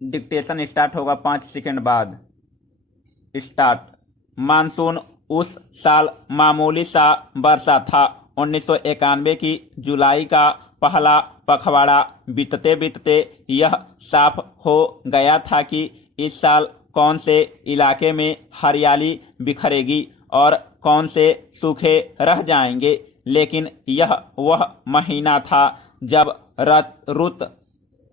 Dictation start होगा 5 second बाद। Start. Monsoon उस साल मामूली सा वर्षा था। 1991 की जुलाई का पहला पखवाड़ा बीतते बीतते यह साफ हो गया था कि इस साल कौन से इलाके में हरियाली बिखरेगी और कौन से सूखे रह जाएंगे। लेकिन यह वह महीना था जब रुत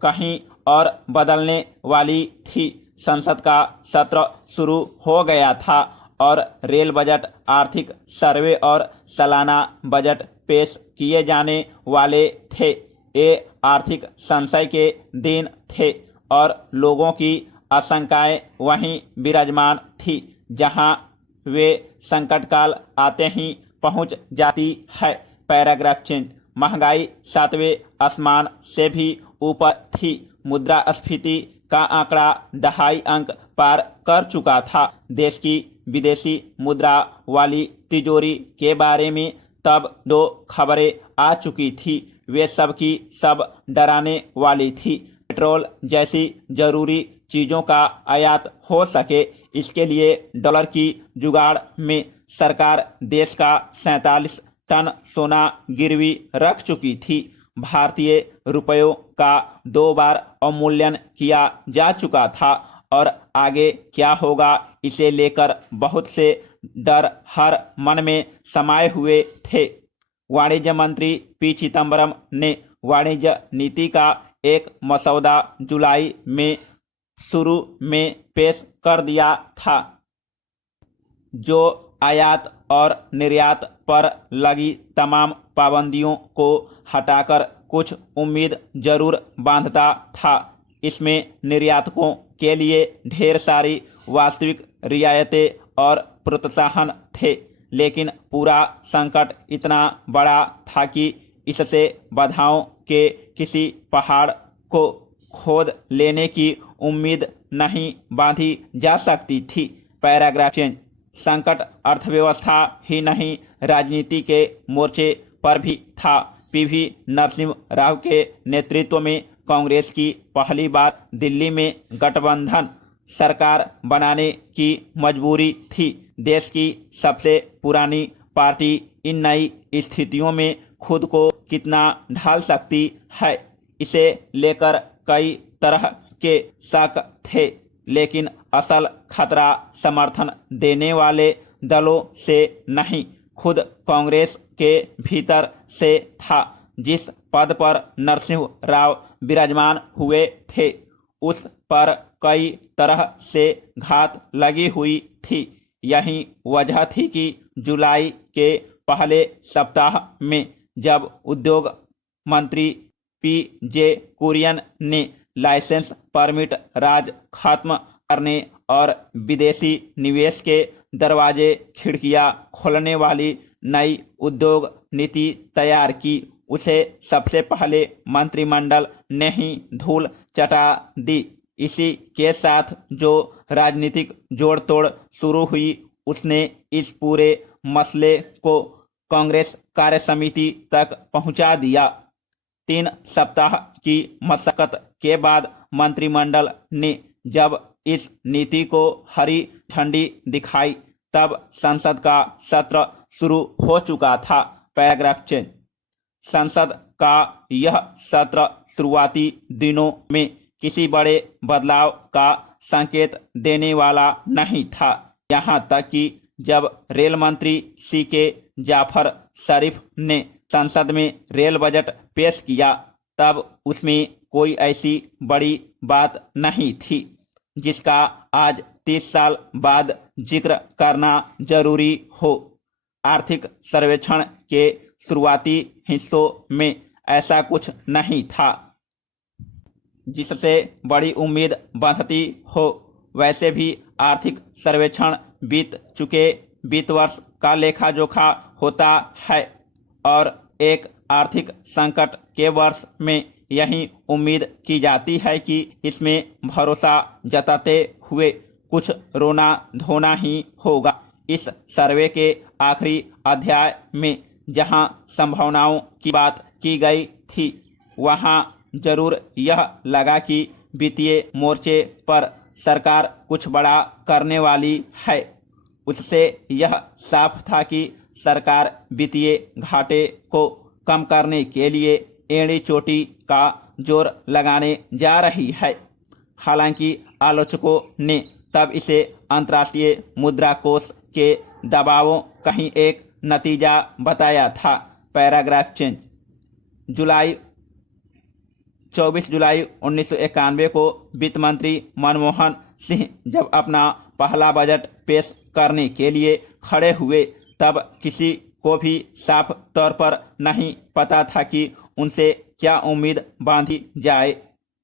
कहीं और बदलने वाली थी। संसद का सत्र शुरू हो गया था और रेल बजट, आर्थिक सर्वे और सालाना बजट पेश किए जाने वाले थे। ये आर्थिक संशय के दिन थे और लोगों की आशंकाएं वहीं विराजमान थी जहां वे संकट काल आते ही पहुंच जाती है। Paragraph change. महंगाई 7वें आसमान से भी ऊपर थी। मुद्रास्फीति का आंकड़ा दहाई अंक पार कर चुका था। देश की विदेशी मुद्रा वाली तिजोरी के बारे में तब 2 खबरें आ चुकी थी। वे सब की सब डराने वाली थी। पेट्रोल जैसी जरूरी चीजों का आयात हो सके, इसके लिए डॉलर की जुगाड़ में सरकार देश का 47 टन सोना गिरवी रख चुकी थी। भारतीय रुपयों का 2 बार अवमूल्यन किया जा चुका था और आगे क्या होगा इसे लेकर बहुत से डर हर मन में समाये हुए थे। वाणिज्य मंत्री पी चिदम्बरम ने वाणिज्य नीति का एक मसौदा जुलाई में शुरू में पेश कर दिया था, जो आयात और निर्यात पर लगी तमाम पाबंदियों को हटाकर कुछ उम्मीद जरूर बांधता था। इसमें निर्यातकों के लिए ढेर सारी वास्तविक रियायतें और प्रोत्साहन थे, लेकिन पूरा संकट इतना बड़ा था कि इससे बाधाओं के किसी पहाड़ को खोद लेने की उम्मीद नहीं बांधी जा सकती थी। Paragraph change. संकट अर्थव्यवस्था ही नहीं, राजनीति के मोर्चे पर भी था। पीवी नरसिम्हा राव के नेतृत्व में कांग्रेस की पहली बार दिल्ली में गठबंधन सरकार बनाने की मजबूरी थी। देश की सबसे पुरानी पार्टी इन नई स्थितियों में खुद को कितना ढाल सकती है, इसे लेकर कई तरह के शक थे। लेकिन असल खतरा समर्थन देने वाले दलों से नहीं, खुद कांग्रेस के भीतर से था। जिस पद पर नरसिंह राव विराजमान हुए थे, उस पर कई तरह से घात लगी हुई थी। यही वजह थी कि जुलाई के पहले सप्ताह में जब उद्योग मंत्री पी.जे. कुरियन ने लाइसेंस परमिट राज खत्म करने और विदेशी निवेश के दरवाजे खिड़कियां खोलने वाली नई उद्योग नीति तैयार की, उसे सबसे पहले मंत्रिमंडल ने ही धूल चटा दी। इसी के साथ जो राजनीतिक जोड़ तोड़ शुरू हुई, उसने इस पूरे मसले को कांग्रेस कार्य समिति तक पहुंचा दिया। 3 सप्ताह की मशक्कत के बाद मंत्रिमंडल ने जब इस नीति को हरी झंडी दिखाई, तब संसद का सत्र शुरू हो चुका था। Paragraph change. संसद का यह सत्र शुरुआती दिनों में किसी बड़े बदलाव का संकेत देने वाला नहीं था। यहाँ तक कि जब रेल मंत्री सी.के. जाफर शरीफ ने संसद में रेल बजट पेश किया, तब उसमें कोई ऐसी बड़ी बात नहीं थी जिसका आज 30 साल बाद जिक्र करना जरूरी हो। आर्थिक सर्वेक्षण के शुरुआती हिस्सों में ऐसा कुछ नहीं था जिससे बड़ी उम्मीद बंधती हो। वैसे भी आर्थिक सर्वेक्षण बीत चुके वित्त वर्ष का लेखा जोखा होता है और एक आर्थिक संकट के वर्ष में यही उम्मीद की जाती है कि इसमें भरोसा जताते हुए कुछ रोना धोना ही होगा। इस सर्वे के आखिरी अध्याय में जहां संभावनाओं की बात की गई थी, वहां जरूर यह लगा कि वित्तीय मोर्चे पर सरकार कुछ बड़ा करने वाली है। उससे यह साफ था कि सरकार वित्तीय घाटे को कम करने के लिए एड़ी चोटी का जोर लगाने जा रही है। हालांकि आलोचकों ने तब इसे अंतर्राष्ट्रीय मुद्रा कोष के दबावों कहीं एक नतीजा बताया था। Paragraph change. 24 जुलाई 1991 को वित्त मंत्री मनमोहन सिंह जब अपना पहला बजट पेश करने के लिए खड़े हुए तब किसी को भी साफ तौर पर नहीं पता था कि उनसे क्या उम्मीद बांधी जाए।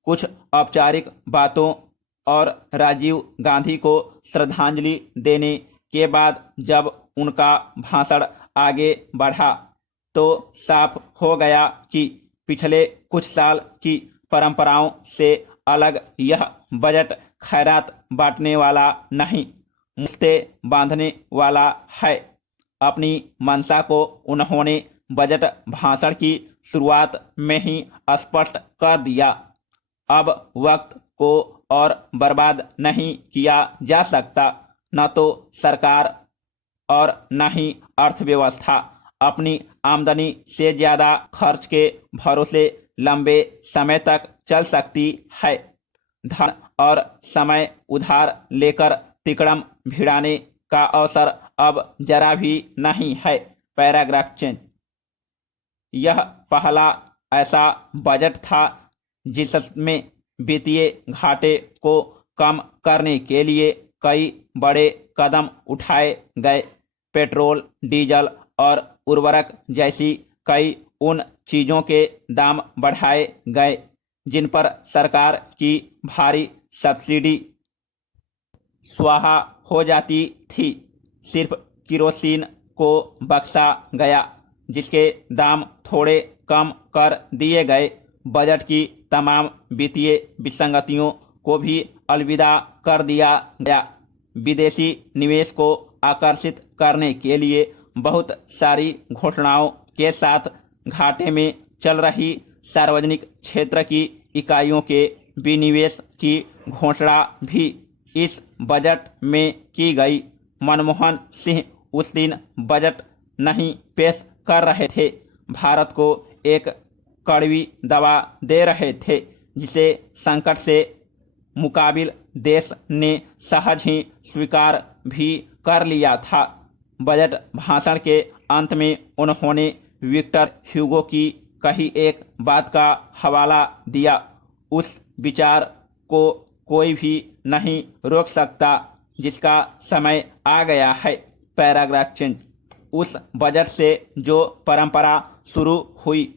कुछ औपचारिक बातों और राजीव गांधी को श्रद्धांजलि देने के बाद जब उनका भाषण आगे बढ़ा तो साफ हो गया कि पिछले कुछ साल की परंपराओं से अलग यह बजट खैरात बांटने वाला नहीं, मुफ्ते बांधने वाला है। अपनी मंशा को उन्होंने बजट भाषण की शुरुआत में ही स्पष्ट कर दिया। अब वक्त को और बर्बाद नहीं किया जा सकता। न तो सरकार और न ही अर्थव्यवस्था अपनी आमदनी से ज़्यादा खर्च के भरोसे लंबे समय तक चल सकती है। धन और समय उधार लेकर तिकड़म भिड़ाने का अवसर अब जरा भी नहीं है। Paragraph change. यह पहला ऐसा बजट था जिसमें वित्तीय घाटे को कम करने के लिए कई बड़े कदम उठाए गए। पेट्रोल, डीजल और उर्वरक जैसी कई उन चीज़ों के दाम बढ़ाए गए जिन पर सरकार की भारी सब्सिडी स्वाहा हो जाती थी। सिर्फ किरोसिन को बख्शा गया जिसके दाम थोड़े कम कर दिए गए। बजट की तमाम वित्तीय विसंगतियों को भी अलविदा कर दिया गया। विदेशी निवेश को आकर्षित करने के लिए बहुत सारी घोषणाओं के साथ घाटे में चल रही सार्वजनिक क्षेत्र की इकाइयों के विनिवेश की घोषणा भी इस बजट में की गई। मनमोहन सिंह उस दिन बजट नहीं पेश कर रहे थे, भारत को एक कड़वी दवा दे रहे थे जिसे संकट से मुकाबिल देश ने सहज ही स्वीकार भी कर लिया था। बजट भाषण के अंत में उन्होंने विक्टर ह्यूगो की कही एक बात का हवाला दिया, उस विचार को कोई भी नहीं रोक सकता जिसका समय आ गया है। Paragraph change. उस बजट से जो परंपरा शुरू हुई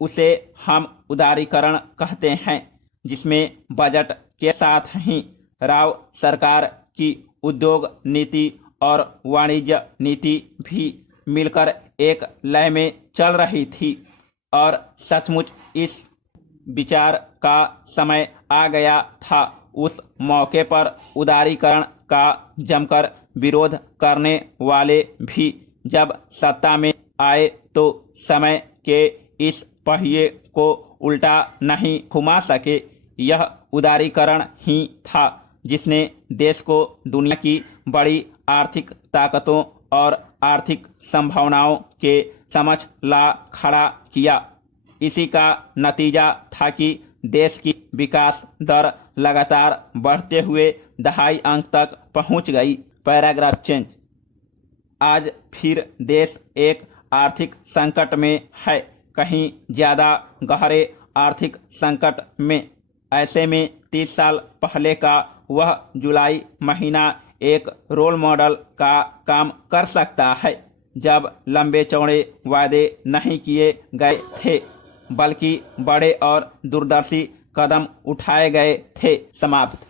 उसे हम उदारीकरण कहते हैं, जिसमें बजट के साथ ही राव सरकार की उद्योग नीति और वाणिज्य नीति भी मिलकर एक लय में चल रही थी। और सचमुच इस विचार का समय आ गया था। उस मौके पर उदारीकरण का जमकर विरोध करने वाले भी जब सत्ता में आए तो समय के इस पहिए को उल्टा नहीं घुमा सके। यह उदारीकरण ही था जिसने देश को दुनिया की बड़ी आर्थिक ताकतों और आर्थिक संभावनाओं के समक्ष ला खड़ा किया। इसी का नतीजा था कि देश की विकास दर लगातार बढ़ते हुए दहाई अंक तक पहुंच गई। Paragraph change. आज फिर देश एक आर्थिक संकट में है, कहीं ज़्यादा गहरे आर्थिक संकट में। ऐसे में 30 साल पहले का वह जुलाई महीना एक रोल मॉडल का काम कर सकता है, जब लंबे चौड़े वादे नहीं किए गए थे बल्कि बड़े और दूरदर्शी कदम उठाए गए थे। समाप्त।